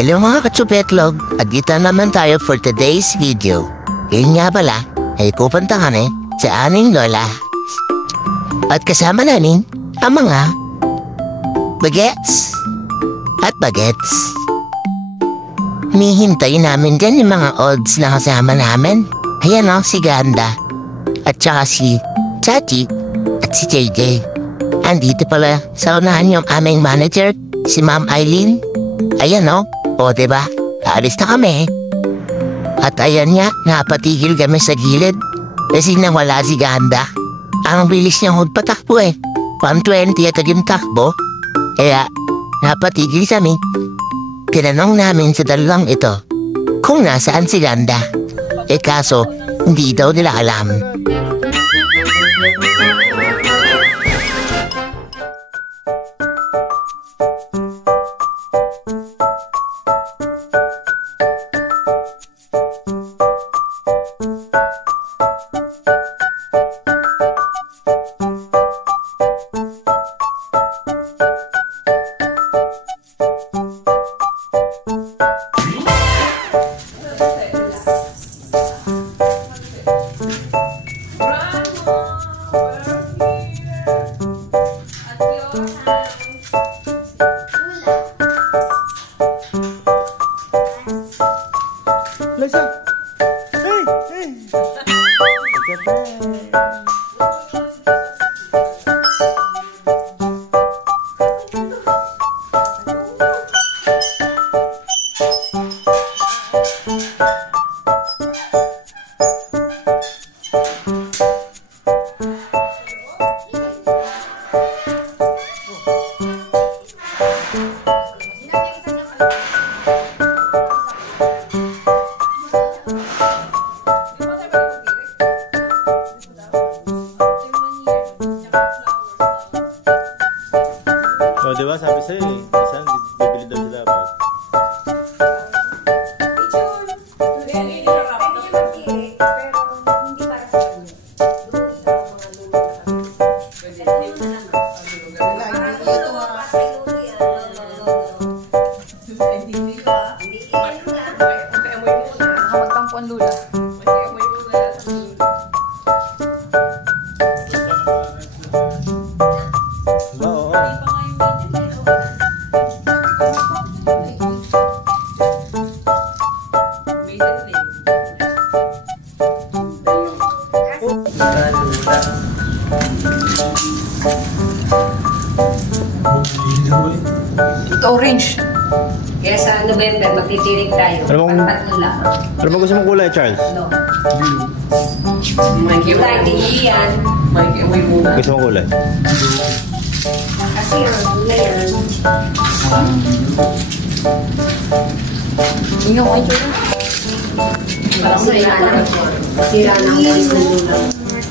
Hello mga katsupetlog, at dito naman tayo for today's video. Ngayon nga pala, ay pupunta kami sa aming lola. At kasama namin ang mga bagets at bagets. Hinihintay namin dyan yung mga odds na kasama namin. Ayan o, si Ganda. At saka si Chachi at si JJ. Andito pala sa unahan yung aming manager, si Ma'am Eileen. Ayan o, diba? Aalis na kami. At ayan nga, napatigil kami sa gilid. Kasi nawala si Ganda. Ang bilis niyang magpatakbo 120 at yung takbo. Kaya, napatigil kami. Tinanong namin sa dalawang ito kung nasaan si Ganda. Kaso, hindi daw nila alam. O, diba? Sabi sa'yo isang bibili daw sila dapat. Magtampo ang lula. Ito orange. Kaya sa November, magtitirig tayo. Ano bang- Tatlo lang. Ano ba gusto mong kulay, Charles? No. Kulay, hindi yan. Gusto mong kulay? Kasi yung kulay yan. Ingaw ay tsura. Parang sira na. Sira na ang voice ng lula.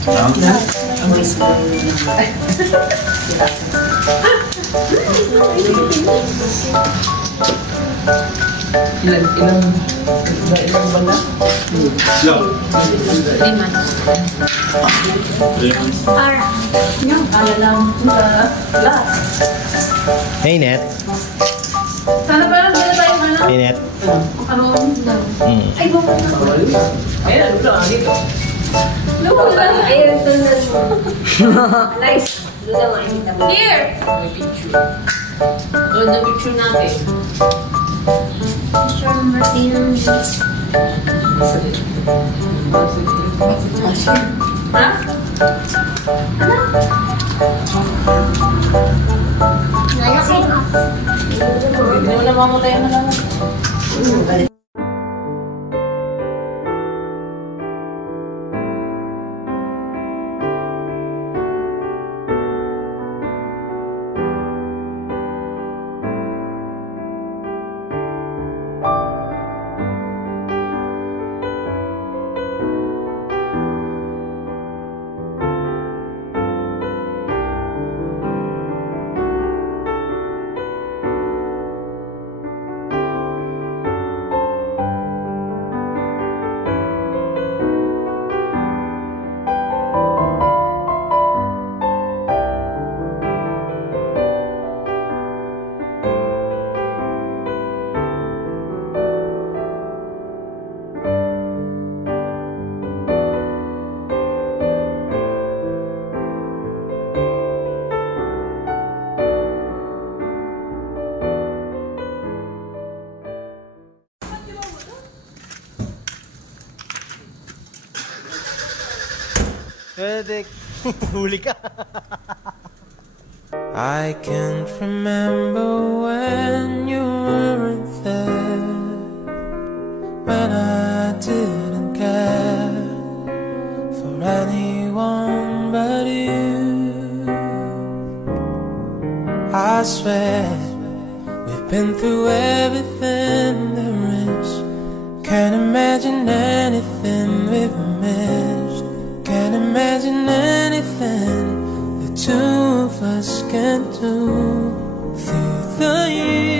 Ang voice ng lula. Ilan ba na? 3 months. Para. Yung kala lang lahat. Hey, Net. Sana pa lang dito tayo mana? Hey, Net. Makaroon daw. Ay, bukod na. Ayun, ito na. Nice. Lula, makikita mo. Here! May picture. Ito na picture natin. Picture Martinez. Ha? Hindi mo na mamatay na lang. Pwede. Huli ka. I can't remember when you weren't there, when I didn't care for anyone but you. I swear we've been through everything there is. Can't imagine anything we've missed. Can't imagine anything the two of us can do through the years.